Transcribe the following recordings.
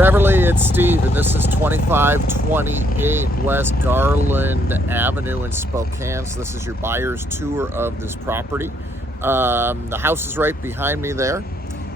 Beverly, it's Steve, and this is 2528 West Garland Avenue in Spokane. So this is your buyer's tour of this property. The house is right behind me there,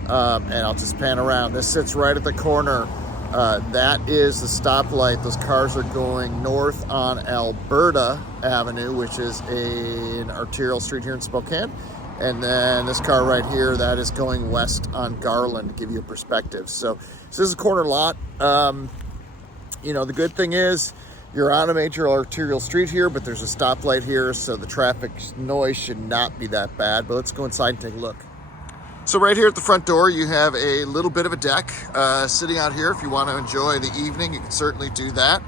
and I'll just pan around. This sits right at the corner. That is the stoplight. Those cars are going north on Alberta Avenue, which is an arterial street here in Spokane. And then this car right here, that is going west on Garland, to give you a perspective. So this is a corner lot. The good thing is you're on a major arterial street here, but there's a stoplight here, so the traffic noise should not be that bad. But let's go inside and take a look. So right here at the front door, you have a little bit of a deck sitting out here. If you want to enjoy the evening, you can certainly do that.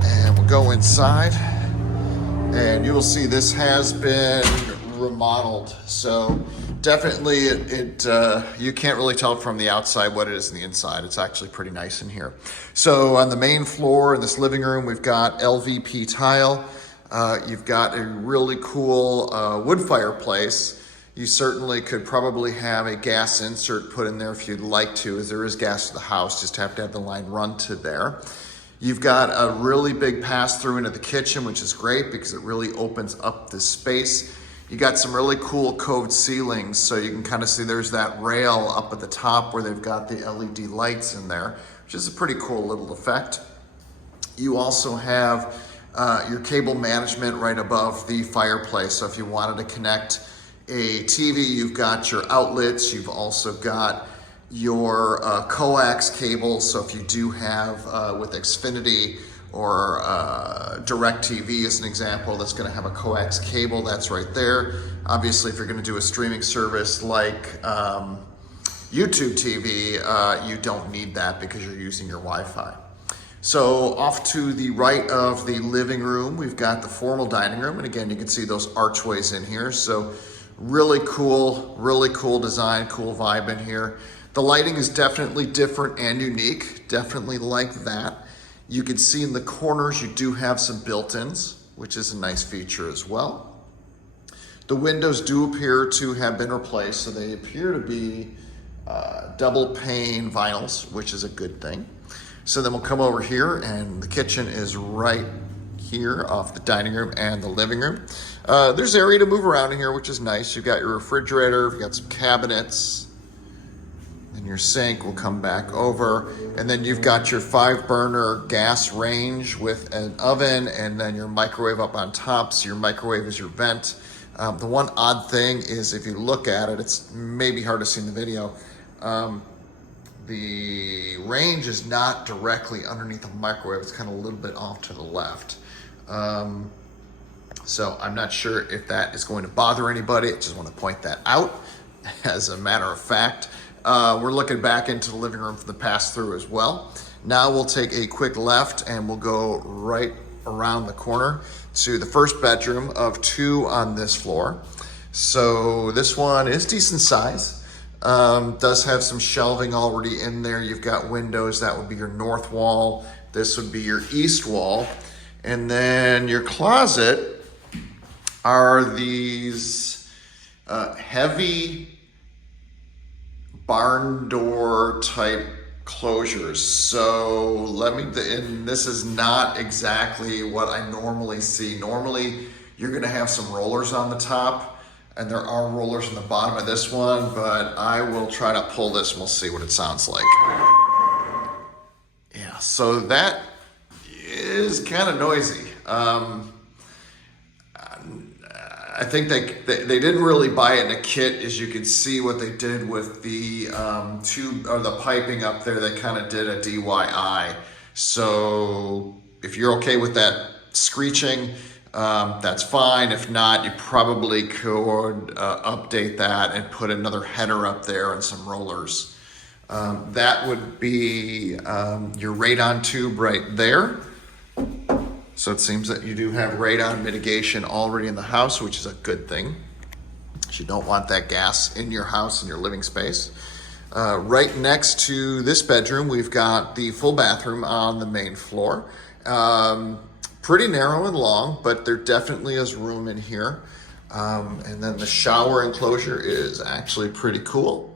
And we'll go inside, and you will see this has been remodeled. So definitely you can't really tell from the outside what it is in the inside. It's actually pretty nice in here. So on the main floor in this living room, we've got LVP tile. You've got a really cool wood fireplace. You certainly could probably have a gas insert put in there if you'd like to, as there is gas to the house, just have to have the line run to there. You've got a really big pass through into the kitchen, which is great because it really opens up this space. You got some really cool coved ceilings, so you can kind of see there's that rail up at the top where they've got the LED lights in there, which is a pretty cool little effect. You also have your cable management right above the fireplace. So if you wanted to connect a TV, you've got your outlets. You've also got your coax cables. So if you do have with Xfinity or DirecTV as an example, that's going to have a coax cable, that's right there. Obviously, if you're going to do a streaming service like YouTube TV, you don't need that because you're using your Wi-Fi. So off to the right of the living room, we've got the formal dining room. And again, you can see those archways in here. So really cool design, cool vibe in here. The lighting is definitely different and unique, definitely like that. You can see in the corners, you do have some built-ins, which is a nice feature as well. The windows do appear to have been replaced, so they appear to be double pane vinyls, which is a good thing. So then we'll come over here, and the kitchen is right here off the dining room and the living room. There's area to move around in here, which is nice. You've got your refrigerator, you've got some cabinets, and your sink will come back over. And then you've got your 5-burner gas range with an oven, and then your microwave up on top. So your microwave is your vent. The one odd thing is if you look at it, it's maybe hard to see in the video. The range is not directly underneath the microwave. It's kind of a little bit off to the left. So I'm not sure if that is going to bother anybody. I just want to point that out as a matter of fact. We're looking back into the living room for the pass-through as well. Now we'll take a quick left and we'll go right around the corner to the first bedroom of 2 on this floor. So this one is decent size. Does have some shelving already in there. You've got windows. That would be your north wall. This would be your east wall. And then your closet are these heavy barn door type closures. So and this is not exactly what I normally see. Normally you're gonna have some rollers on the top, and there are rollers on the bottom of this one, but I will try to pull this and we'll see what it sounds like. Yeah, so that is kind of noisy. I think they didn't really buy it in a kit. As you can see what they did with the tube or the piping up there, they kind of did a DIY. So if you're okay with that screeching, that's fine. If not, you probably could update that and put another header up there and some rollers. That would be your radon tube right there. So it seems that you do have radon mitigation already in the house, which is a good thing. You don't want that gas in your house, in your living space. Right next to this bedroom, we've got the full bathroom on the main floor. Pretty narrow and long, but there definitely is room in here. And then the shower enclosure is actually pretty cool.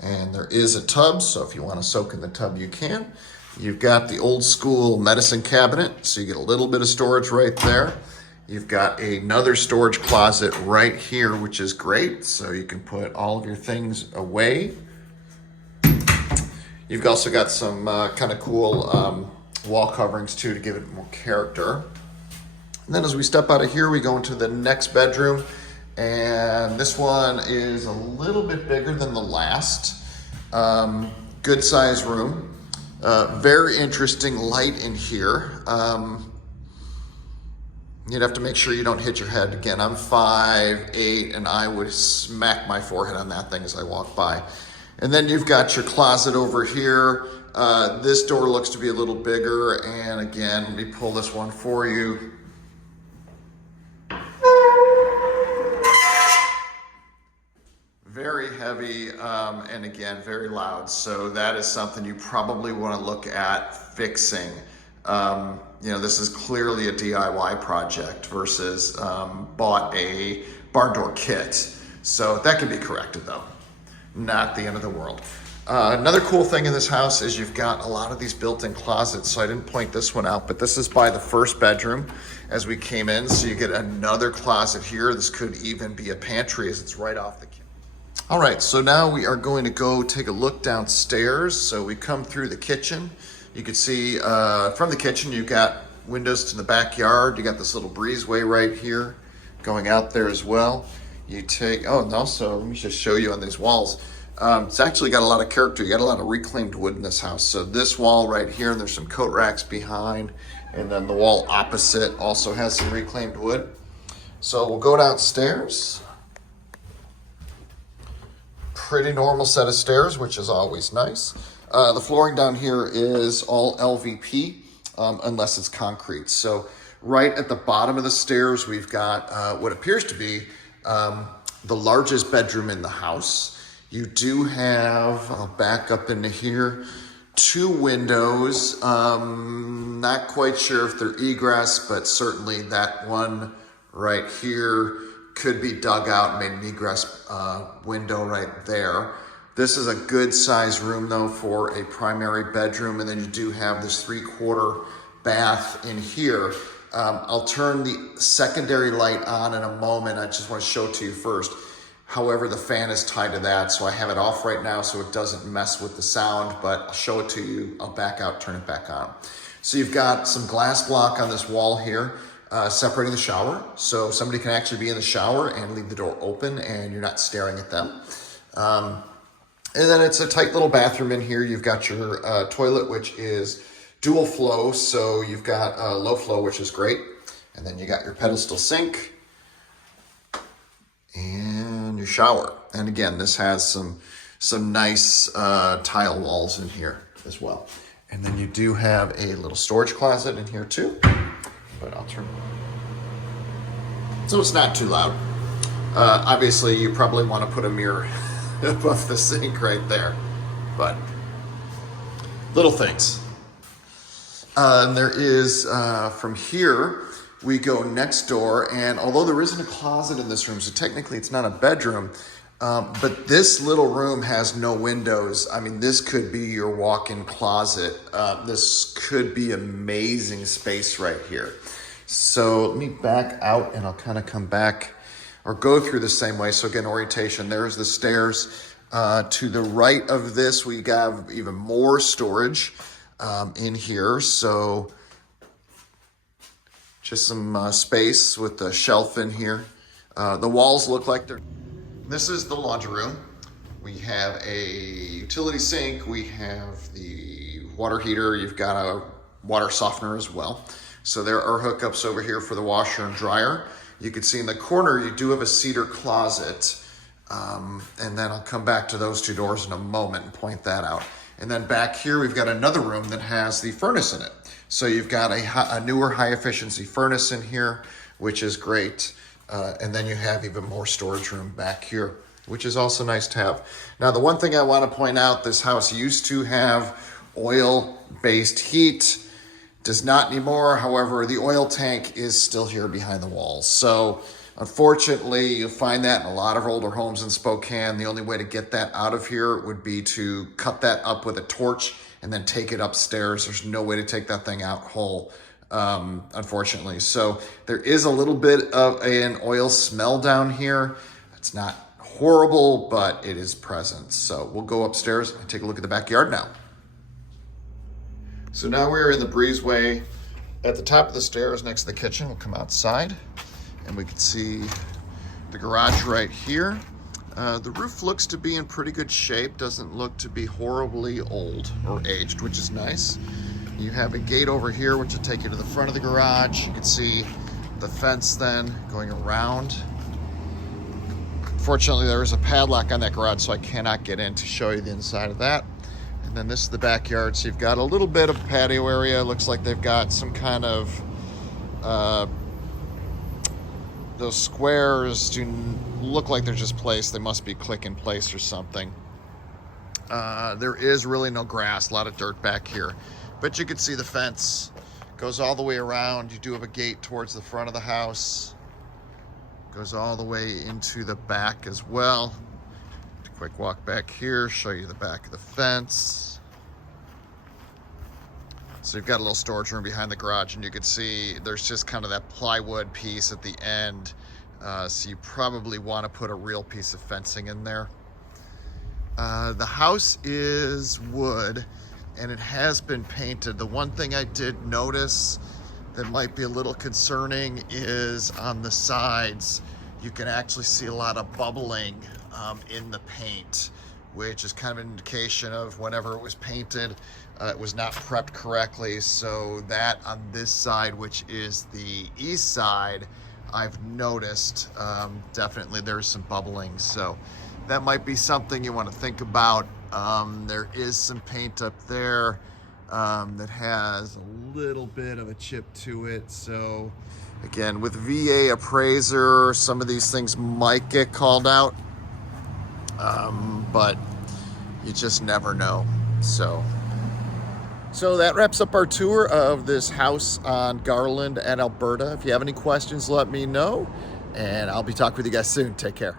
And there is a tub, so if you want to soak in the tub, you can. You've got the old school medicine cabinet, so you get a little bit of storage right there. You've got another storage closet right here, which is great, so you can put all of your things away. You've also got some kind of cool wall coverings too to give it more character. And then as we step out of here, we go into the next bedroom, and this one is a little bit bigger than the last. Good size room. Very interesting light in here. You'd have to make sure you don't hit your head. Again, I'm 5'8", and I would smack my forehead on that thing as I walk by. And then you've got your closet over here. This door looks to be a little bigger. And again, let me pull this one for you. Very heavy, and again, very loud. So that is something you probably want to look at fixing. This is clearly a DIY project versus bought a barn door kit. So that can be corrected though. Not the end of the world. Another cool thing in this house is you've got a lot of these built-in closets. So I didn't point this one out, but this is by the first bedroom as we came in. So you get another closet here. This could even be a pantry as it's right off the kitchen. All right, so now we are going to go take a look downstairs. So we come through the kitchen. You can see from the kitchen, you've got windows to the backyard. You got this little breezeway right here going out there as well. You take, and also let me just show you on these walls. It's actually got a lot of character. You got a lot of reclaimed wood in this house. So this wall right here, and there's some coat racks behind, and then the wall opposite also has some reclaimed wood. So we'll go downstairs. Pretty normal set of stairs, which is always nice. The flooring down here is all LVP, unless it's concrete. So right at the bottom of the stairs, we've got what appears to be the largest bedroom in the house. You do have, I'll back up into here, 2 windows. Not quite sure if they're egress, but certainly that one right here could be dug out, made an egress window right there. This is a good size room though for a primary bedroom, and then you do have this 3/4 bath in here. I'll turn the secondary light on in a moment. I just want to show it to you first. However, the fan is tied to that, so I have it off right now so it doesn't mess with the sound, but I'll show it to you. I'll back out, turn it back on. So you've got some glass block on this wall here, separating the shower. So somebody can actually be in the shower and leave the door open and you're not staring at them. And then it's a tight little bathroom in here. You've got your toilet, which is dual flow. So you've got low flow, which is great. And then you got your pedestal sink and your shower. And again, this has some nice tile walls in here as well. And then you do have a little storage closet in here too, but I'll turn it on. So it's not too loud. Obviously you probably want to put a mirror above the sink right there, but little things. And there is, from here, we go next door, and although there isn't a closet in this room, so technically it's not a bedroom, but this little room has no windows. I mean, this could be your walk-in closet. This could be amazing space right here. So let me back out and I'll kind of come back or go through the same way. So again, orientation, there's the stairs. To the right of this, we have even more storage in here. So just some space with the shelf in here. The walls look like they're... This is the laundry room. We have a utility sink. We have the water heater. You've got a water softener as well. So there are hookups over here for the washer and dryer. You can see in the corner, you do have a cedar closet. And then I'll come back to those 2 doors in a moment and point that out. And then back here, we've got another room that has the furnace in it. So you've got a newer high efficiency furnace in here, which is great. And then you have even more storage room back here, which is also nice to have. Now, the one thing I want to point out, this house used to have oil-based heat. does not anymore. However, the oil tank is still here behind the walls. So unfortunately, you'll find that in a lot of older homes in Spokane. The only way to get that out of here would be to cut that up with a torch and then take it upstairs. There's no way to take that thing out whole, unfortunately. So there is a little bit of an oil smell down here. It's not horrible, but it is present. So we'll go upstairs and take a look at the backyard now. So now we're in the breezeway at the top of the stairs next to the kitchen. We'll come outside and we can see the garage right here. The roof looks to be in pretty good shape. Doesn't look to be horribly old or aged, which is nice. You have a gate over here, which will take you to the front of the garage. You can see the fence then going around. Fortunately, there is a padlock on that garage, so I cannot get in to show you the inside of that. And then this is the backyard. So you've got a little bit of patio area. Looks like they've got some kind of, those squares do look like they're just placed. They must be click in place or something. There is really no grass, a lot of dirt back here. But you can see the fence goes all the way around. You do have a gate towards the front of the house. Goes all the way into the back as well. Quick walk back here, show you the back of the fence. So you've got a little storage room behind the garage, and you can see there's just kind of that plywood piece at the end. So you probably want to put a real piece of fencing in there. The house is wood, and it has been painted. The one thing I did notice that might be a little concerning is on the sides, you can actually see a lot of bubbling in the paint, which is kind of an indication of whenever it was painted, it was not prepped correctly. So that on this side, which is the east side, I've noticed definitely there's some bubbling. So that might be something you want to think about. There is some paint up there that has a little bit of a chip to it. So again, with VA appraiser, some of these things might get called out, but you just never know. So that wraps up our tour of this house on Garland and Alberta. If you have any questions, let me know, and I'll be talking with you guys soon. Take care.